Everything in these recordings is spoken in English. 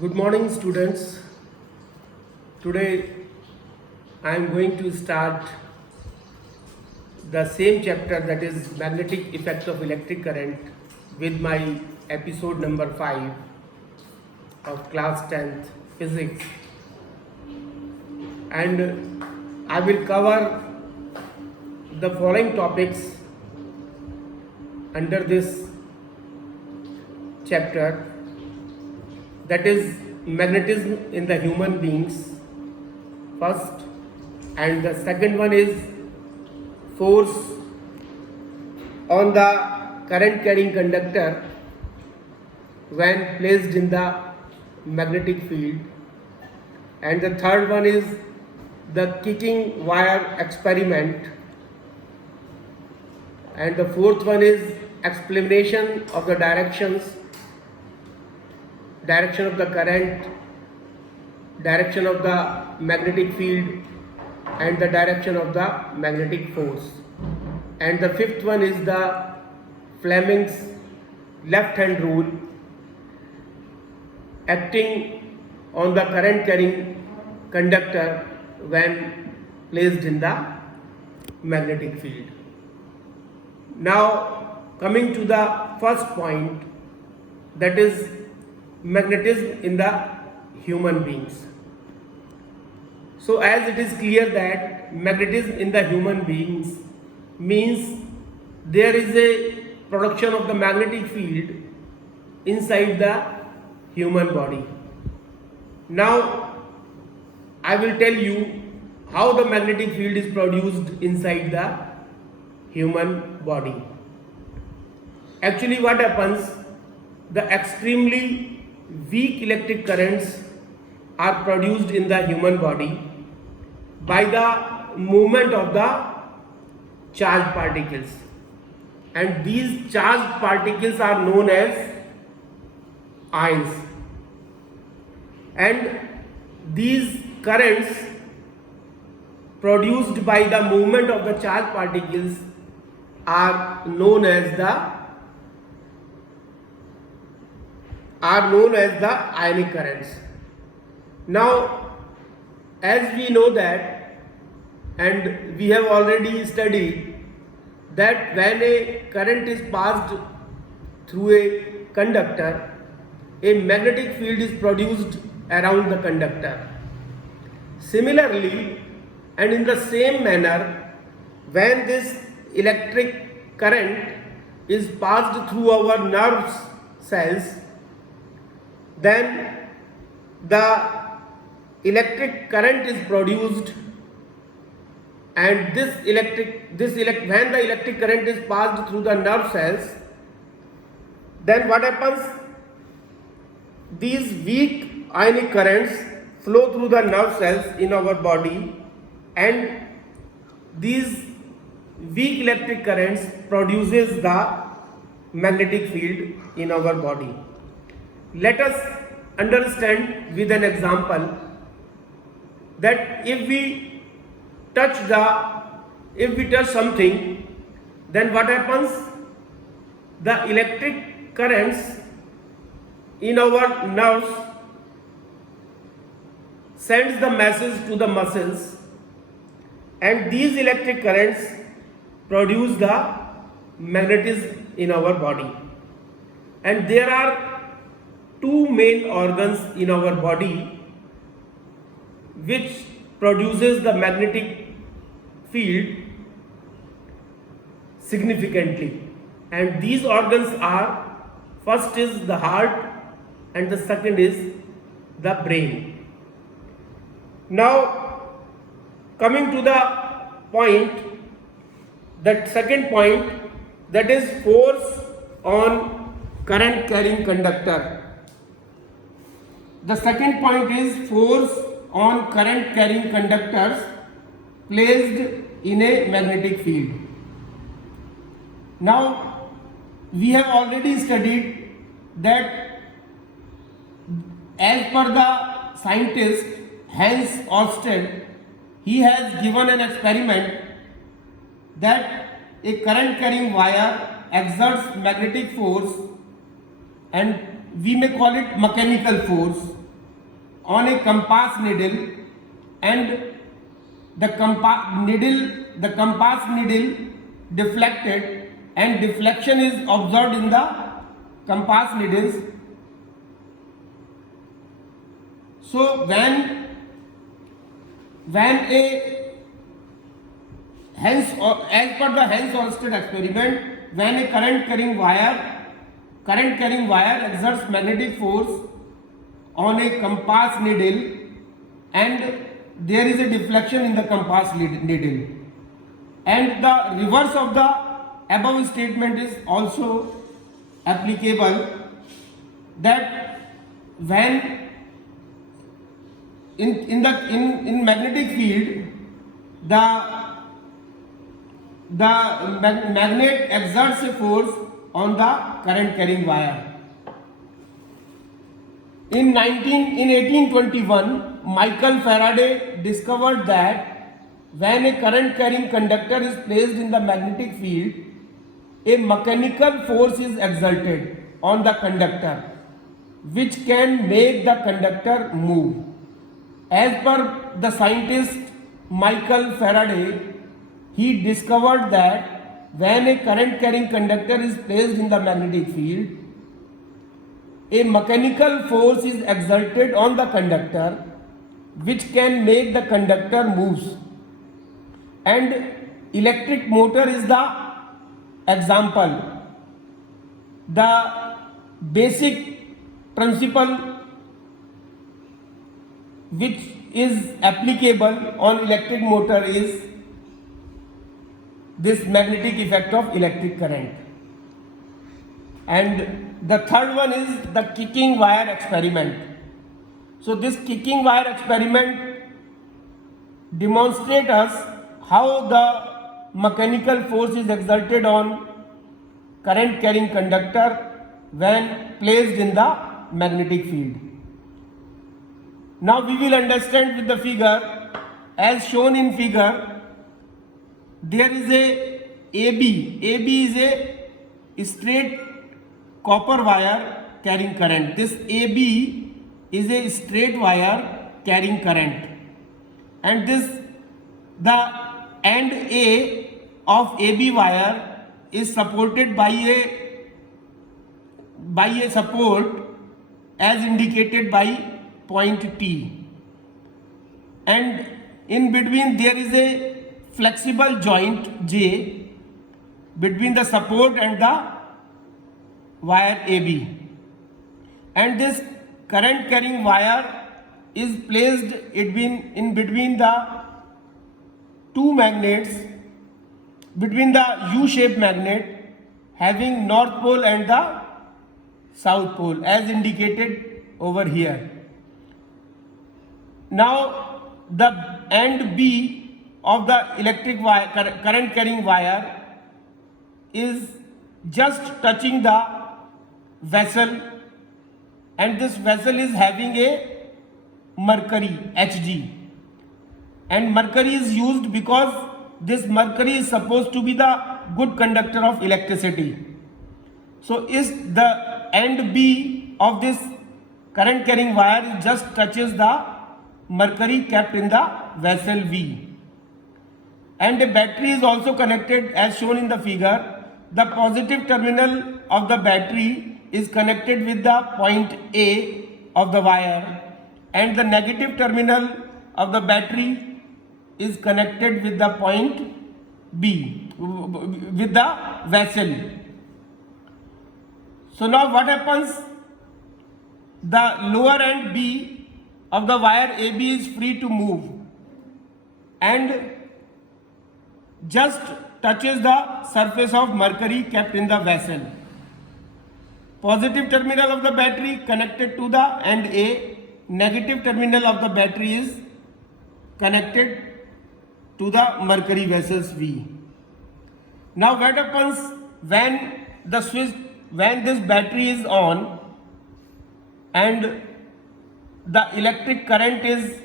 Good morning, students. Today I am going to start the same chapter, that is magnetic effect of electric current, with my episode number 5 of class 10th physics, and I will cover the following topics under this chapter, that is magnetism in the human beings first, and the second one is force on the current carrying conductor when placed in the magnetic field, and the third one is the kicking wire experiment, and the fourth one is explanation of the direction of the current, direction of the magnetic field, and the direction of the magnetic force. And the fifth one is the Fleming's left hand rule, acting on the current carrying conductor when placed in the magnetic field. Now coming to the first point, that is magnetism in the human beings. So as it is clear that magnetism in the human beings means there is a production of the magnetic field inside the human body. Now I will tell you how the magnetic field is produced inside the human body. Actually, what happens, the extremely weak electric currents are produced in the human body by the movement of the charged particles, and these charged particles are known as ions, and these currents produced by the movement of the charged particles are known as the ionic currents. Now, as we know that, and we have already studied that when a current is passed through a conductor, a magnetic field is produced around the conductor. Similarly, and in the same manner, when this electric current is passed through our nerve cells, then the electric current is produced, and when the electric current is passed through the nerve cells, then what happens, these weak ionic currents flow through the nerve cells in our body, and these weak electric currents produces the magnetic field in our body. Let us understand with an example that if we touch something, then what happens, the electric currents in our nerves sends the message to the muscles, and these electric currents produce the magnetism in our body. And there are two main organs in our body which produces the magnetic field significantly, and these organs are, first is the heart and the second is the brain. Now coming to the point, that second point, that is force on current carrying conductor. The second point is force on current carrying conductors placed in a magnetic field. Now we have already studied that as per the scientist Hans Ørsted, he has given an experiment that a current carrying wire exerts magnetic force, and we may call it mechanical force, on a compass needle, and the compass needle deflected, and deflection is observed in the compass needles. So when a as per the Hens-Oersted experiment, when a current carrying wire exerts magnetic force on a compass needle, and there is a deflection in the compass needle, and the reverse of the above statement is also applicable, that when in magnetic field the magnet exerts a force on the current carrying wire. In 1821, Michael Faraday discovered that when a current carrying conductor is placed in the magnetic field, a mechanical force is exerted on the conductor which can make the conductor move. As per the scientist Michael Faraday, he discovered that when a current carrying conductor is placed in the magnetic field, a mechanical force is exerted on the conductor which can make the conductor moves, and electric motor is the example. The basic principle which is applicable on electric motor is this magnetic effect of electric current. And the third one is the kicking wire experiment. So this kicking wire experiment demonstrates us how the mechanical force is exerted on current carrying conductor when placed in the magnetic field. Now we will understand with the figure. As shown in figure, there is a AB. AB is a straight copper wire carrying current. This AB is a straight wire carrying current, and the end A of AB wire is supported by a support as indicated by point T, and in between there is a flexible joint J between the support and the wire AB, and this current carrying wire is placed in between the two magnets, between the U-shaped magnet having north pole and the south pole as indicated over here. Now the end B of the electric wire, current carrying wire, is just touching the vessel, and this vessel is having a mercury Hg, and mercury is used because this mercury is supposed to be the good conductor of electricity. So is the end B of this current carrying wire just touches the mercury kept in the vessel V, and a battery is also connected as shown in the figure. The positive terminal of the battery is connected with the point A of the wire, and the negative terminal of the battery is connected with the point B, with the vessel. So now what happens? The lower end B of the wire AB is free to move and just touches the surface of mercury kept in the vessel. Positive terminal of the battery connected to the end A, negative terminal of the battery is connected to the mercury vessels V. Now what happens when this battery is on and the electric current is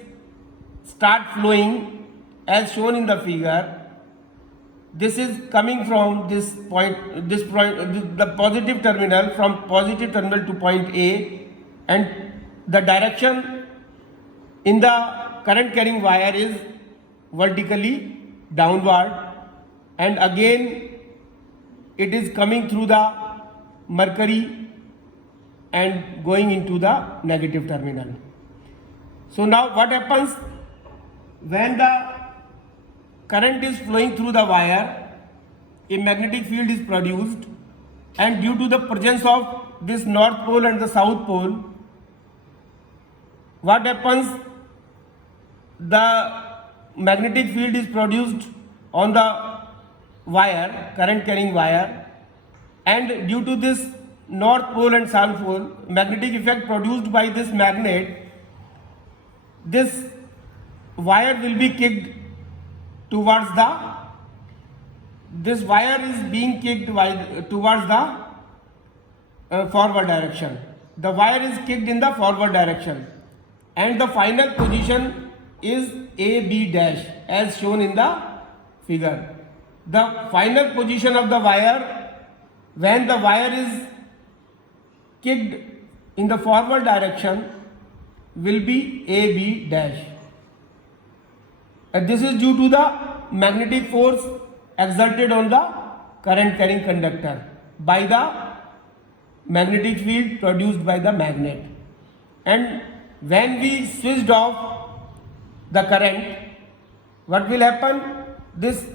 start flowing as shown in the figure? This is coming from the positive terminal, from positive terminal to point A, and the direction in the current carrying wire is vertically downward, and again it is coming through the mercury and going into the negative terminal. So now what happens when the current is flowing through the wire, a magnetic field is produced, and due to the presence of this north pole and the south pole, what happens, the magnetic field is produced on the wire, current carrying wire, and due to this north pole and south pole magnetic effect produced by this magnet, this wire will be kicked towards the, this wire is being kicked towards the forward direction. The wire is kicked in the forward direction, and the final position is AB dash as shown in the figure. The final position of the wire when the wire is kicked in the forward direction will be AB dash. And this is due to the magnetic force exerted on the current carrying conductor by the magnetic field produced by the magnet. And when we switched off the current, what will happen? This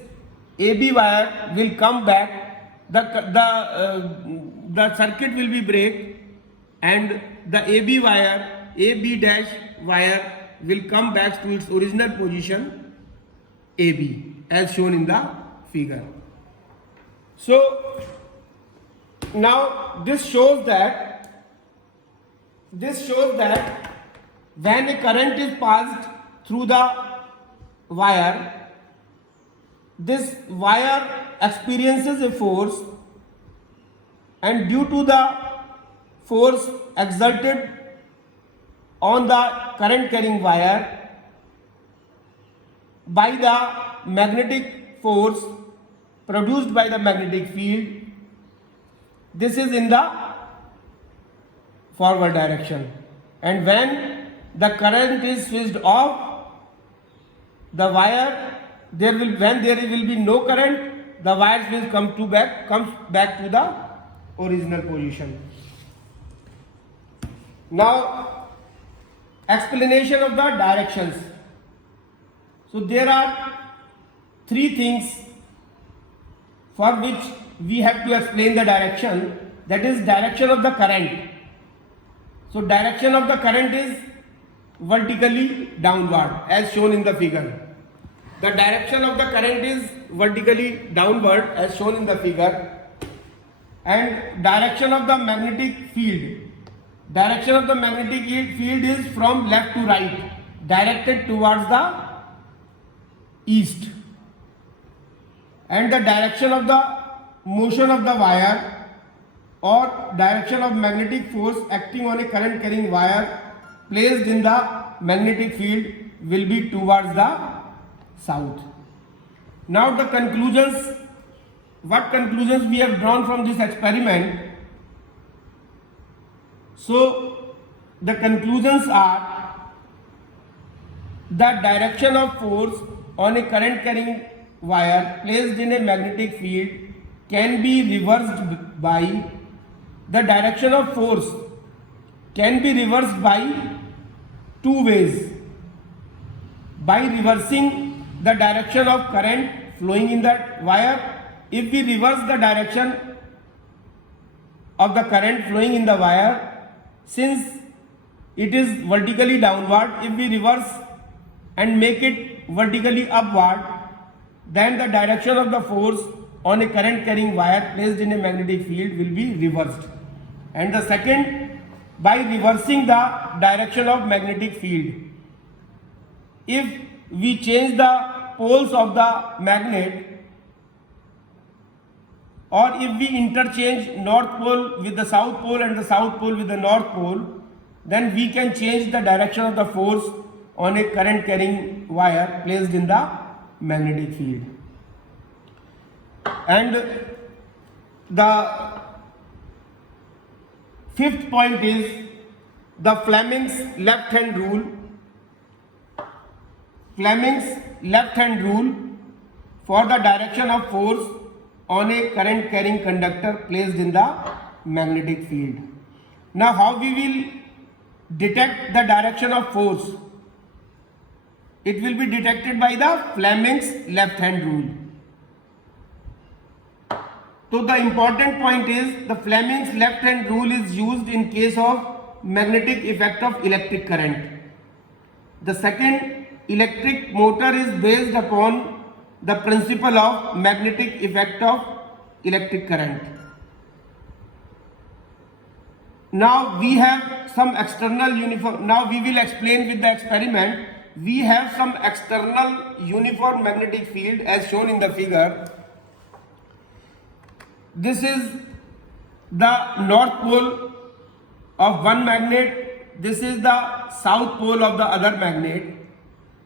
AB wire will come back, the circuit will be break, and the AB wire, AB dash wire will come back to its original position AB as shown in the figure. So now this shows that when a current is passed through the wire, this wire experiences a force, and due to the force exerted on the current carrying wire by the magnetic force produced by the magnetic field, this is in the forward direction, and when the current is switched off the wire, when there will be no current, the wires will comes back to the original position. Now explanation of the directions. So there are three things for which we have to explain the direction, that is direction of the current. So direction of the current is vertically downward as shown in the figure. The direction of the current is vertically downward as shown in the figure, and direction of the magnetic field. Direction of the magnetic field is from left to right, directed towards the east, and the direction of the motion of the wire or direction of magnetic force acting on a current carrying wire placed in the magnetic field will be towards the south. Now the conclusions, what conclusions we have drawn from this experiment? So the conclusions are that direction of force on a current carrying wire placed in a magnetic field can be reversed by, the direction of force can be reversed by two ways: by reversing the direction of current flowing in that wire. If we reverse the direction of the current flowing in the wire, since it is vertically downward, if we reverse and make it vertically upward, then the direction of the force on a current carrying wire placed in a magnetic field will be reversed. And the second, by reversing the direction of magnetic field. If we change the poles of the magnet, or if we interchange north pole with the south pole and the south pole with the north pole, then we can change the direction of the force on a current carrying wire placed in the magnetic field. And the fifth point is the Fleming's left hand rule. Fleming's left hand rule for the direction of force on a current carrying conductor placed in the magnetic field. Now how we will detect the direction of force? It will be detected by the Fleming's left hand rule. So the important point is the Fleming's left hand rule is used in case of magnetic effect of electric current. The second, electric motor is based upon the principle of magnetic effect of electric current. Now we have some external uniform. Now we will explain with the experiment. We have some external uniform magnetic field as shown in the figure. This is the north pole of one magnet. This is the south pole of the other magnet,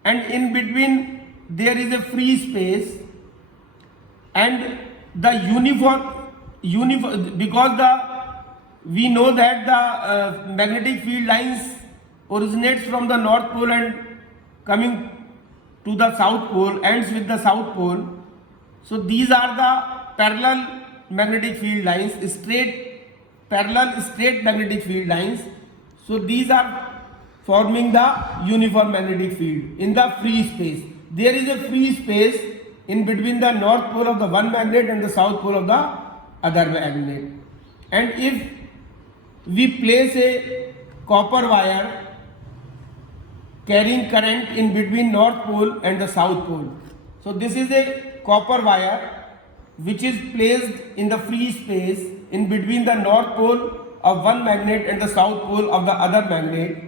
and in between there is a free space, and the uniform because we know that the magnetic field lines originates from the north pole and coming to the south pole, ends with the south pole. So these are the parallel magnetic field lines, parallel straight magnetic field lines. So these are forming the uniform magnetic field in the free space. There is a free space in between the north pole of the one magnet and the south pole of the other magnet. And if we place a copper wire carrying current in between north pole and the south pole. So this is a copper wire which is placed in the free space in between the north pole of one magnet and the south pole of the other magnet.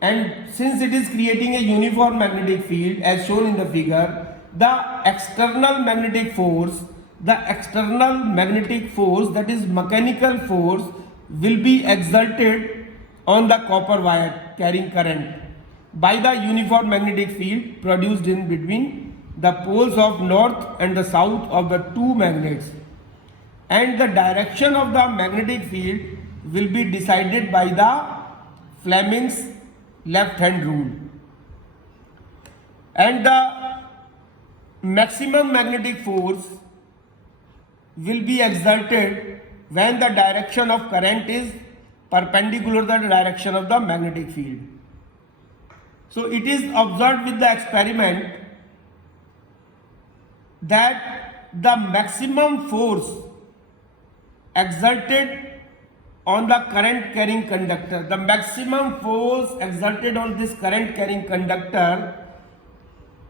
And since it is creating a uniform magnetic field as shown in the figure, the external magnetic force, that is mechanical force, will be exerted on the copper wire carrying current by the uniform magnetic field produced in between the poles of north and the south of the two magnets. And the direction of the magnetic field will be decided by the Fleming's left hand rule. And the maximum magnetic force will be exerted when the direction of current is perpendicular to the direction of the magnetic field. So it is observed with the experiment that the maximum force exerted on the current carrying conductor, the maximum force exerted on this current carrying conductor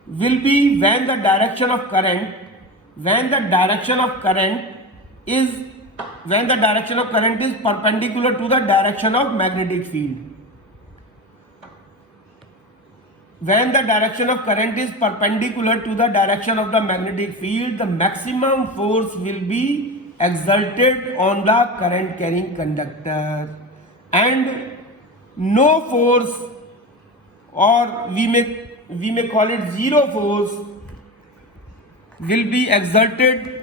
will be when the direction of current is perpendicular to the direction of magnetic field. When the direction of current is perpendicular to the direction of the magnetic field, the maximum force will be exerted on the current carrying conductor, and no force, or we may call it zero force, will be exerted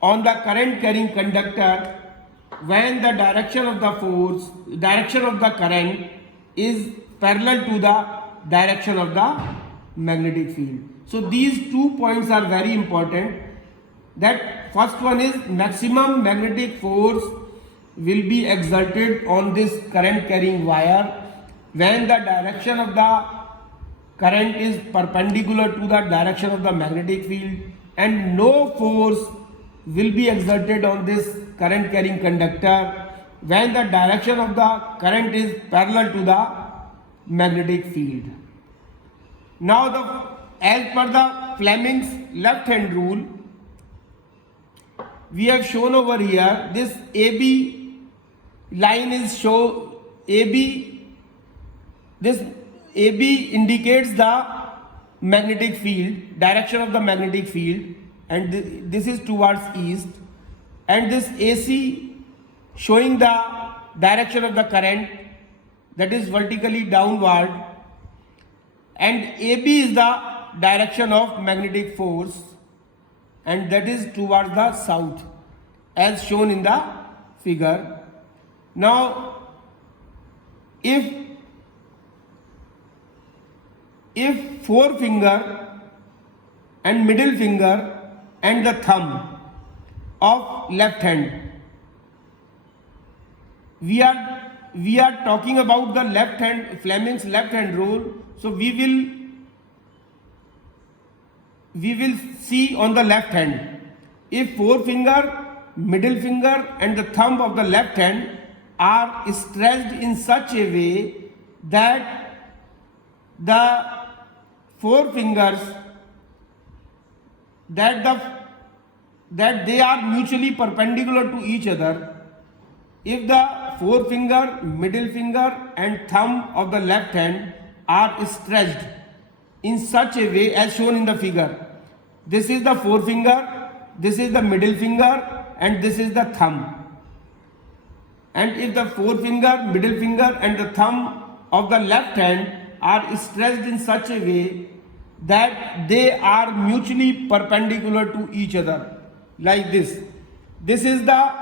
on the current carrying conductor when the direction of the current is parallel to the direction of the magnetic field. So these 2 points are very important. That first one is maximum magnetic force will be exerted on this current carrying wire when the direction of the current is perpendicular to the direction of the magnetic field, and no force will be exerted on this current carrying conductor when the direction of the current is parallel to the magnetic field. Now as per the Fleming's left hand rule, we have shown over here this AB line is this AB indicates the magnetic field, direction of the magnetic field, and this is towards east, and this AC showing the direction of the current, that is vertically downward, and AB is the direction of magnetic force, and that is towards the south as shown in the figure. Now if if forefinger and middle finger and the thumb of left hand, we are talking about the left hand, Fleming's left hand rule. So we will see on the left hand, if forefinger, middle finger and the thumb of the left hand are stretched in such a way that the forefingers, that they are mutually perpendicular to each other. If the forefinger, middle finger and thumb of the left hand are stretched in such a way as shown in the figure, this is the forefinger, this is the middle finger and this is the thumb. And if the forefinger, middle finger and the thumb of the left hand are stretched in such a way that they are mutually perpendicular to each other, like this. This is the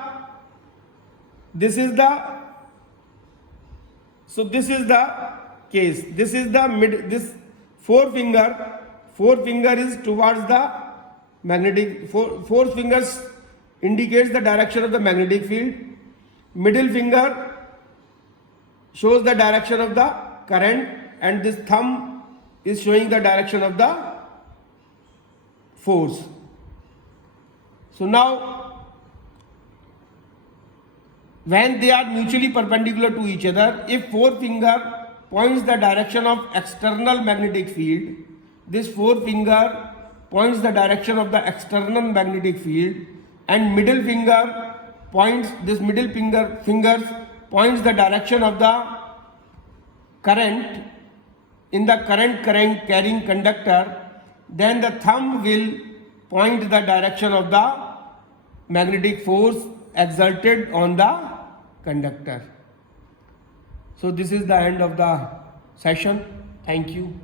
case. This is the this forefinger is towards the magnetic, four fingers indicates the direction of the magnetic field. Middle finger shows the direction of the current and this thumb is showing the direction of the force. So now, when they are mutually perpendicular to each other, if forefinger points the direction of external magnetic field, this forefinger points the direction of the external magnetic field, and middle finger points, this middle fingers points the direction of the current in the current carrying conductor, then the thumb will point the direction of the magnetic force exerted on the conductor. So this is the end of the session. Thank you.